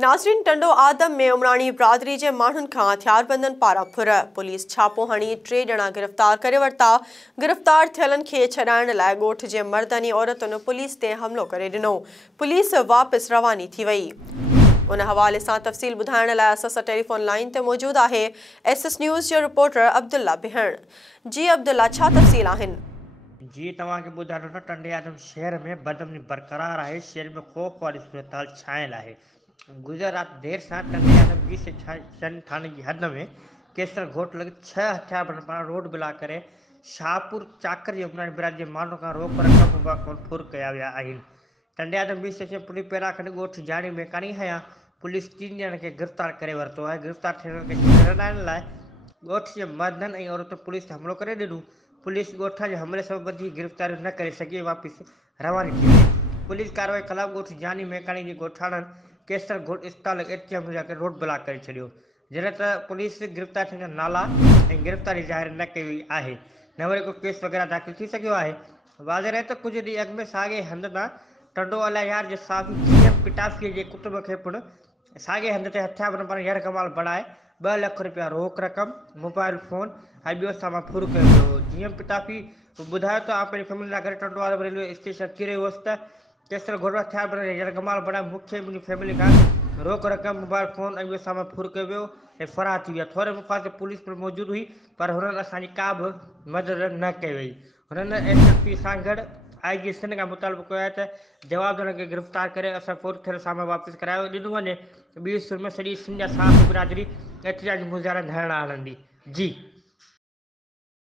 नाज़रीन, टंडो आदम में उमराणी बिरादरी के माण्हुनि खां हथियारबंदनि पारां फुर। पुलिस छापो हणी 3 ॼणा गिरफ़्तार करे वरिता। गिरफ़्तार थियलनि खे छॾाइण लाइ ॻोठ जे मर्दनि ऐं औरतुनि पुलिस ते हमलो करे ॾिनो। पुलिस वापसि रवानी थी वई। उन हवाले सां तफ़सील ॿुधाइण लाइ असां टेलीफोन लाइन ते मौजूद आहे SS न्यूज़ जो रिपोर्टर अब्दुल्ला बिहण। जी अब्दुल्ला, छा तफ़सील आहिनि? जी तव्हांखे ॿुधायो त टंडे आदम शहर में बदअमनी बरक़रार आहे। शहर में ख़ौफ़ वारी सूरत छायल आहे। गुज़र रात देर सां टंडे आदम बी सेक्शन थाने की हद में केसर घोट लॻे 6 हथियारबंद पारां रोड ब्लॉक करे शाहपुर चाकर जी उमराणी बिरादरी जे माण्हुनि खां रोक रक़म मोबाइल फ़ोन फुर कया विया आहिनि। टंडे आदम बी सेक्शन पुलिस पैराखंड ॻोठ जानी में कानी हया पुलिस 3 ॼणनि खे गिरफ़्तार करे वरितो आहे। गिरफ़्तार थियण खे छॾाइण लाइ ॻोठ जे मर्दनि ऐं औरतुनि पुलिस ते हमलो करे ॾिनो। पुलिस ॻोठ जे हमले सबबि गिरफ़्तारी न करे सघी वापसि रवानी थी वई। पुलिस कार्रवाई ख़िलाफ़ ॻोठ जानी मेकाणी जे ॻोठाणनि केसर घोट इस्पताल एटीएम जा रोड ब्लॉक करे छॾियो। जॾहिं त पुलिस गिरफ़्तार थियण जा नाला ऐं गिरफ़्तारी ज़ाहिर न कई वई आहे। न वरी को केस वग़ैरह दाख़िल थी सघियो आहे। वाज़े रहे त कुझु ॾींहं अॻु में साॻे हंध तां टंडो अलायार जे साफ़ी GM पिटाफीअ जे कुटुंब खे पिणु साॻे हंध ते हथियारबंद पारां यरगमाल बणाए 2 लाख रुपया रोक रक़म मोबाइल फ़ोन ऐं ॿियो सामान फुर कयो वियो। GM पिटाफी ॿुधायो त आउं पंहिंजी फैमिली सां गॾु टंडो आदम रेलवे स्टेशन किरे हुअसि त केसर घोट हथियारबंद यरगमाल बणाए मूंखे मुंहिंजी फैमिली खां रोक रक़म मोबाइल फ़ोन ऐं ॿियो सामान फुर कयो वियो ऐं फ़रार थी विया। थोरे मुफ़ाद ते पुलिस पिणु मौजूदु हुई पर हुननि असांजी का बि मदद न कई वई। हुननि SSP सां गॾु IG सिंध खां मुतालबो कयो आहे त जवाबदारनि खे गिरफ़्तार करे असां फुर थियल सामान वापसि करायो ॾिनो वञे। ॿी सुर में सॼी सिंध जा साफ़ बिरादरी एतिजाज मुज़ाहिरा धरणा हलंदी। जी।